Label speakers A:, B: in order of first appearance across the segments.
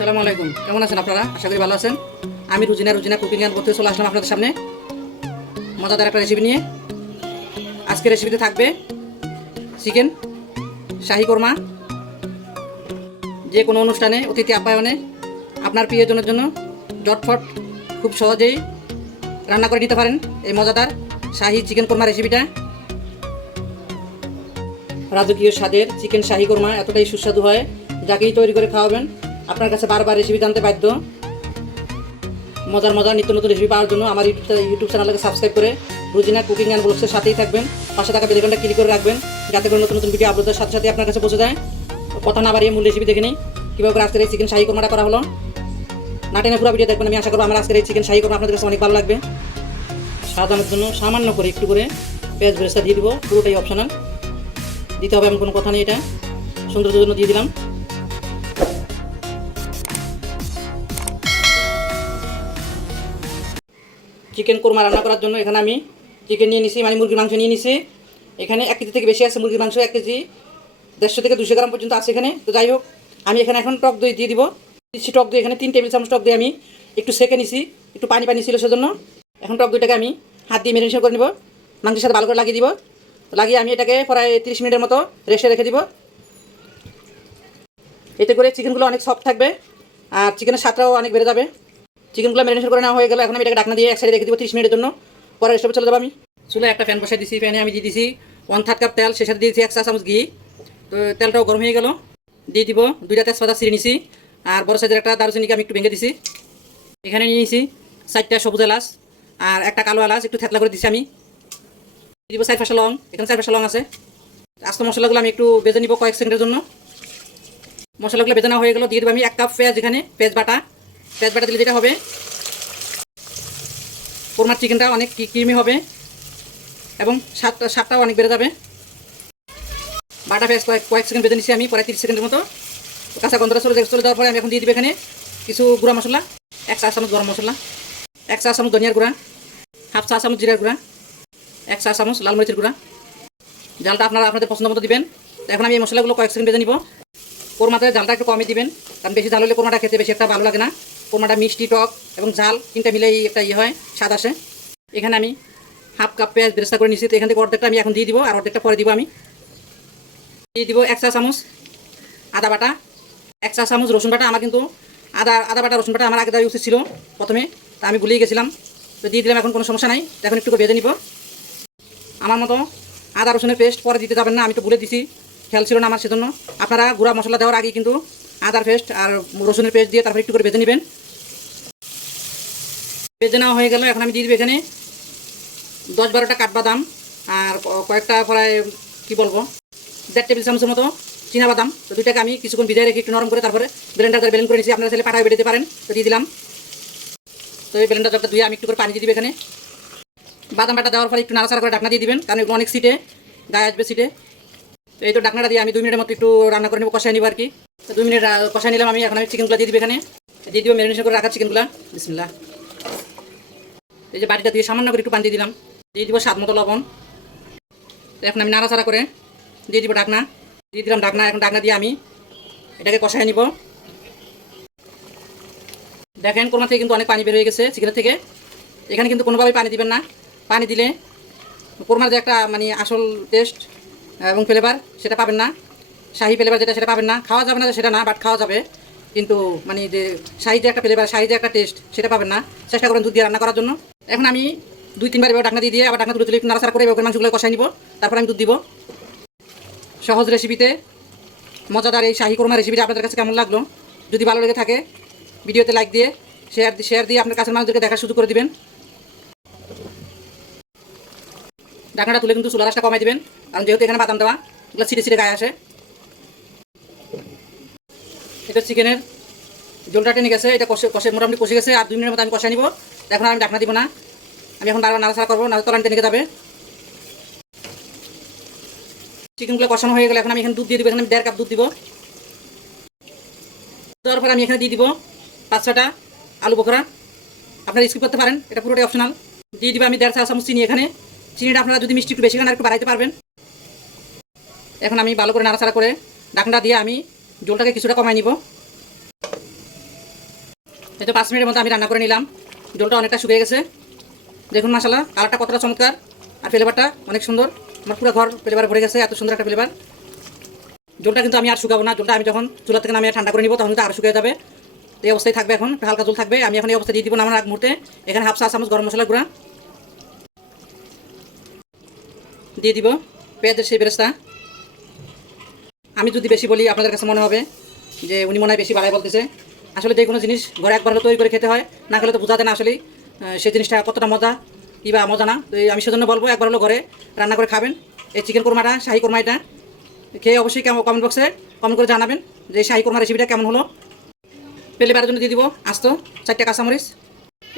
A: আসসালামু আলাইকুম। কেমন আছেন আপনারা? আশা করি ভালো আছেন। আমি রুজিনা রুজিনা কুকিং অ্যান্ড করতে চলে আসলাম আপনাদের সামনে। মজাদার একটা রেসিপি নিয়ে। আজকের রেসিপিতে থাকবে চিকেন শাহি কোরমা। যে কোনো অনুষ্ঠানে, অতিথি আপ্যায়নে, আপনার প্রিয়জনের জন্য জটফট খুব সহজেই রান্না করে নিতে পারেন। এই মজাদার শাহি চিকেন কোরমা রেসিপিটা রাজকীয় স্বাদের চিকেন শাহি কোরমা এতটাই সুস্বাদু হয়, যাকেই তৈরি করে খাওয়াবেন। আপনার কাছে বারবার রেসিপি জানতে বাধ্য। মজার মজার নিত্য নতুন রেসিপি পাওয়ার জন্য আমার ইউটিউব ইউটিউব চ্যানেলকে সাবস্ক্রাইব করে রুজিনা কুকিং অ্যান্ড ব্লগসের সাথেই থাকবেন। পাশে থাকা বেলকনটা ক্লিক করে রাখবেন, যাতে করে নতুন নতুন ভিডিও আপলোডের সাথে সাথে আপনার কাছে পৌঁছে যায়। কথা না বাড়িয়ে মূল রেসিপি দেখে নিই। কীভাবে করে আজকের এই চিকেন শাহি কোরমাটা করা হলো? না টেনে পুরো ভিডিও দেখবেন, আমি আশা করব আমার আজকের এই চিকেন শাহি কোরমা আপনাদের কাছে অনেক ভালো লাগবে। সাজানোর জন্য সামান্য করে একটু করে পেঁয়াজ বেরেস্তা দিয়ে দিব, পুরোটাই অপশনাল দিতে হবে এমন কোনো কথা নেই এটা। সৌন্দর্যের জন্য দিয়ে দিলাম। চিকেন কোরমা রান্না করার জন্য এখানে আমি চিকেন নিয়ে নিছি মানে মুরগির মাংস নিয়ে নিছি। এখানে এক কেজি থেকে বেশি আছে মুরগির মাংস, এক কেজি দেড়শো থেকে দুশো গ্রাম পর্যন্ত আছে এখানে। তো যাই হোক, আমি এখানে এখন টক দই দিয়ে দিব। দিচ্ছি টক দই, এখানে তিন টেবিল চামচ টক দই আমি একটু সেকে নিছি, একটু পানি পানি ছিল সেজন্য। এখন টক দইটাকে আমি হাত দিয়ে মেরিনেশন করে নিব। মাংসের সাথে ভালো করে লাগিয়ে দিব। লাগিয়ে আমি এটাকে প্রায় তিরিশ মিনিটের মতো রেস্টে রেখে দিব। এতে করে চিকেনগুলো অনেক সফট থাকবে, আর চিকেনের স্বাদটাও অনেক বেড়ে যাবে। চিকেনগুলো ম্যারিনেশন করে নেওয়া হয়ে গেল। এখন আমি এটাকে ঢাকনা দিয়ে এক সাইডে রেখে দিব তিরিশ মিনিটের জন্য। পরে রেস্টে চলে যাব আমি। চুলে একটা ফ্যান বসাই দিছি ফ্যানে আমি দিয়ে দিছি। ওয়ান থার্ড কাপ তেল সে সাথে দিয়েছি এক চা চামচ ঘি। তো তেলটাও গরম হয়ে গেল। দিয়ে দিব দুইটা তেজপাতা ছিঁড়ে নিছি। আর বড় সাইজের একটা দারুচিনিকে আমি একটু ভেঙে দিছি। এখানে নিয়ে নিয়েছি চারটা সবুজ এলাচ আর একটা কালো এলাচ, একটু থেতলা করে দিছি আমি। দিব চার পাঁচটা লং, এখানে চার পাঁচটা লং আছে। আস্ত মশলাগুলো আমি একটু বেজে নিব কয়েক সেকেন্ডের জন্য। মশলাগুলো বেজে নেওয়া হয়ে গেল। দিয়ে দেবো আমি এক কাপ পেঁয়াজ এখানে, পেঁয়াজ বাটা। পেঁয়াজ বাটা দিলে যেটা হবে? কোরমার চিকেনটা অনেক ক্রিমি হবে এবং স্বাদটা স্বাদটাও অনেক বেড়ে যাবে। বাটা পেঁয়াজ কয়েক কয়েক সেকেন্ড বেঁধে নিচ্ছি আমি প্রায় তিরিশ সেকেন্ডের মতো। কাঁচা গন্ধটা চলে চলে যাওয়ার পরে আমি এখন দিয়ে দিবে এখানে কিছু গুঁড়া মশলা, এক চা চামচ গরম মশলা, এক চা চামচ ধনিয়ার গুঁড়া, হাফ চা চামচ জিরার গুঁড়া, এক চা চামচ লাল মরিচের গুঁড়া। জালটা আপনারা আপনাদের পছন্দ মতো দিবেন। এখন আমি এই মশলাগুলো কয়েক সেকেন্ড বেঁধে নিব। কোরমাতে জালটা একটু কমই দিবেন, কারণ বেশি ঝাল হলে কোরমাটা খেতে বেশি একটা ভালো লাগে না। কোরমাটা মিষ্টি টক এবং ঝাল তিনটা মিলেই একটা ইয়ে হয়, স্বাদ আসে। এখানে আমি হাফ কাপ পেঁয়াজ বেরেস্তা করে নিচ্ছি তো এখান থেকে অর্ধেকটা আমি এখন দিয়ে দিব আর অর্ধেকটা পরে দিব আমি। দিয়ে দিব এক চা চামচ আদা বাটা, এক চা চামচ রসুন বাটা। আমার কিন্তু আদা আদা বাটা, রসুন বাটা আমার আগে উচিত ছিল প্রথমে, তা আমি ভুলেই গেছিলাম। তো দিয়ে দিলাম, এখন কোনো সমস্যা নাই। এখন একটু ভেজে নিব। আমার মতো আদা রসুনের পেস্ট পরে দিতে যাবেন না, আমি তো ভুলে দিছি। খেয়াল ছিল না আমার সেজন্য। আপনারা গুঁড়া মশলা দেওয়ার আগে কিন্তু আদার পেস্ট আর রসুনের পেস্ট দিয়ে তারপরে একটু করে ভেজে নেবেন। ভেজে নেওয়া হয়ে গেল। এখন আমি দিয়ে দিব এখানে দশ বারোটা কাঠবাদাম আর কয়েকটা প্রায়, কী বলব, দেড় টেবিল চামচের মতো বাদাম। তো দুইটাকে আমি কিছুক্ষণ ভিজায় রেখে একটু নরম করে তারপরে ব্লেন্ডার করে ব্লেন্ড করে নিয়েছি। আপনারা চাইলে পাটায় বেটে পারেন। তো দিয়ে দিলাম। তো এই ব্লেন্ডার জলটা ধুয়ে আমি একটু করে পানি দিয়ে দিবে এখানে। বাদাম বাটা দেওয়ার পরে একটু নাড়াচাড়া করে ঢাকনা দিয়ে দিবেন। কারণ এগুলো অনেক সিটে গায়ে আসবে সিটে তো এই তো ডাকনাটা দিয়ে আমি দুই মিনিটের মতো একটু রান্না করে নেব কষাই নিব আর কি। তো দুই মিনিট কষাই নিলাম আমি। এখন আমি চিকেনগুলো দিয়ে দিবে এখানে। দিয়ে দিব ম্যারিনেশন করে রাখা চিকেনগুলো বিসমিল্লা এই যে বাটিটা দিয়ে সামান্য করে একটু পানি দিয়ে দিলাম। দিয়ে দিব স্বাদ মতো লবণ। এখন আমি নাড়াচাড়া করে দিয়ে দিব ডাকনা দিয়ে দিলাম ডাকনা এখন ডাকনা দিয়ে আমি এটাকে কষাই নিব। দেখেন, কোরমা থেকে কিন্তু অনেক পানি বের হয়ে গেছে চিকেনের থেকে। এখানে কিন্তু কোনোভাবেই পানি দিবেন না। পানি দিলে কোরমার যে একটা মানে আসল টেস্ট এবং ফ্লেভার সেটা পাবেন না। শাহি ফ্লেভার যেটা, সেটা পাবেন না। খাওয়া যাবে না সেটা না বাট খাওয়া যাবে। কিন্তু মানে যে শাহি যে একটা ফ্লেভার শাহি যে একটা টেস্ট সেটা পাবেন না। চেষ্টা করেন দুধ দিয়ে রান্না করার জন্য। এখন আমি দুই, তিনবার এবার ডাকনা দিয়ে দিয়ে আবার ডাকনা তুলে তুলে নাড়াচাড়া করে এবার মাংসগুলো কষাই নিব। তারপর আমি দুধ দিব। সহজ রেসিপিতে মজাদার এই শাহি কোরমা রেসিপিটা আপনাদের কাছে কেমন লাগল? যদি ভালো লেগে থাকে, ভিডিওতে লাইক দিয়ে শেয়ার শেয়ার দিয়ে আপনার কাছের মানুষদেরকে দেখার সুযোগ করে দিবেন। ঢাকনাটা তুলে কিন্তু চুলা রাসটা কমাই দিবেন। কারণ যেহেতু এখানে বাদাম দেওয়া, এগুলো ছিটে ছিটে গায়ে আসে। এটা চিকেনের জলটা টেনে গেছে, এটা কষে কষে মোটামুটি কষে গেছে, আর দুই মিনিটের মতো আমি কষাই নিব। এখন আমি ডাকনা দিব না। আমি এখন বারবার নাড়াচাড়া করব না তলান টেনে যাবে। চিকেনগুলো কষানো হয়ে গেলে এখন আমি এখানে দুধ দিয়ে দিব, এখানে আমি দেড় কাপ দুধ দিব। দেওয়ার পর আমি এখানে দিয়ে দিব পাঁচ ছটা আলু বোখরা আপনারা স্কিপ করতে পারেন, এটা পুরোটাই অপশনাল দিয়ে দিব আমি দেড় চা চামচ চিনি এখানে। চিনিটা আপনারা যদি মিষ্টি একটু বেশি খান, আর একটু বাড়াইতে পারবেন। এখন আমি ভালো করে নাড়াচাড়া করে ঢাকনা দিয়ে আমি জলটাকে কিছুটা কমাই নিব। এই তো পাঁচ মিনিটের মধ্যে আমি রান্না করে নিলাম। জলটা অনেকটা শুকিয়ে গেছে। দেখুন মশালা কালারটা কতটা চমৎকার। আর ফ্লেভারটা অনেক সুন্দর। আমার পুরো ঘর ফ্লেভার ভরে গেছে, এত সুন্দর একটা ফ্লেভার। জলটা কিন্তু আমি আর শুকাবো না। জলটা আমি যখন চুলা থেকে আমি ঠান্ডা করে নিব, তখন কিন্তু আরও শুকিয়ে যাবে। এই অবস্থায় থাকবে এখন হালকা জল থাকবে। আমি এখন এই অবস্থায় দিয়ে দিব নামার আগ মুহূর্তে। এখানে হাফ চা, চামচ গরম মশলা গুঁড়া। দিয়ে দিব পেঁয়াজের সেই বেরেস্তা। আমি যদি বেশি বলি, আপনাদের কাছে মনে হবে যে, উনি মনে হয় বেশি বাড়াই বলতেছে। আসলে যে কোনো জিনিস ঘরে একবার হলে তৈরি করে খেতে হয়, না খেলে তো বোঝাতে না আসলেই সেই জিনিসটা কতটা মজা, কী বা মজা না। তো আমি সেজন্য বলব, একবার হলো ঘরে রান্না করে খাবেন। এই চিকেন কোরমাটা, শাহি কোরমা এটা। খেয়ে অবশ্যই কেমন কমেন্ট বক্সে কমেন্ট করে জানাবেন যে শাহি কোরমা রেসিপিটা কেমন হলো। পেলে বারের জন্য দিয়ে দিব আস্ত চারটে কাঁচামরিচ।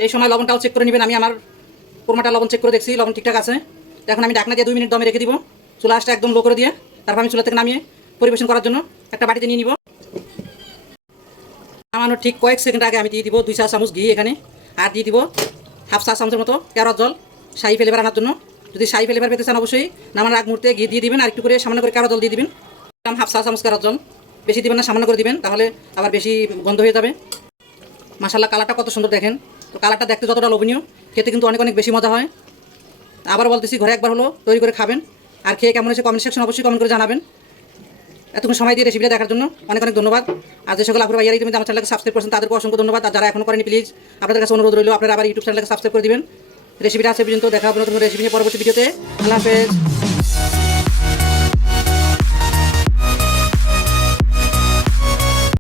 A: এই সময় লবণটাও চেক করে নেবেন। আমি আমার কোরমাটা লবণ চেক করে দেখছি, লবণ ঠিকঠাক আছে। এখন আমি ডাকনা দিয়ে দুই মিনিট দমে রেখে দিব। চুলা আঁচটা একদম লো করে দিয়ে, তারপর আমি চুলা থেকে নামিয়ে পরিবেশন করার জন্য একটা বাটিতে নিয়ে নিব। নামানোর ঠিক কয়েক সেকেন্ড আগে আমি দিয়ে দিব দুই চা চামচ ঘি এখানে, আর দিয়ে দিব হাফ চা চামচের মতো কেরত জল, শাহি ফ্লেভার আনার জন্য। যদি শাহি ফ্লেভার পেতে চান অবশ্যই নামানোর আগ মুহূর্তে ঘি দিয়ে দিবেন, আর একটু করে সামান্য করে কেরত জল দিয়ে দিবেন। হাফ চা চামচ কেরত জল। বেশি দিবেন না, সামান্য করে দিবেন, তাহলে আবার বেশি গন্ধ হয়ে যাবে। মাসাল্লাহ কালারটা কত সুন্দর দেখেন। তো কালারটা দেখতে যতটা লোভনীয়, খেতে কিন্তু অনেক অনেক বেশি মজা হয়। আবার বলতেছি, ঘরে একবার হলো তৈরি করে খাবেন। আর খেয়ে কেমন হয়েছে কমেন্ট সেকশন অবশ্যই কমেন্ট করে জানাবেন। এতক্ষণ সময় দিয়ে রেসিপিটা দেখার জন্য। অনেক অনেক ধন্যবাদ। আর যে সকল আপনার ভাইয়ারা ইতিমধ্যে আমার চ্যানেলকে সাবস্ক্রাইব করছেন তাদেরকে অসংখ্য ধন্যবাদ। আর যারা এখনও করেনি প্লিজ আপনাদের কাছে অনুরোধ রইল, আপনারা আবার ইউটিউব চ্যানেলকে সাবস্ক্রাইব করে দেবেন। রেসিপিটা আছে পর্যন্ত দেখা হবে নতুন রেসিপি পরবর্তী ভিডিওতে আল্লাহ হাফেজ।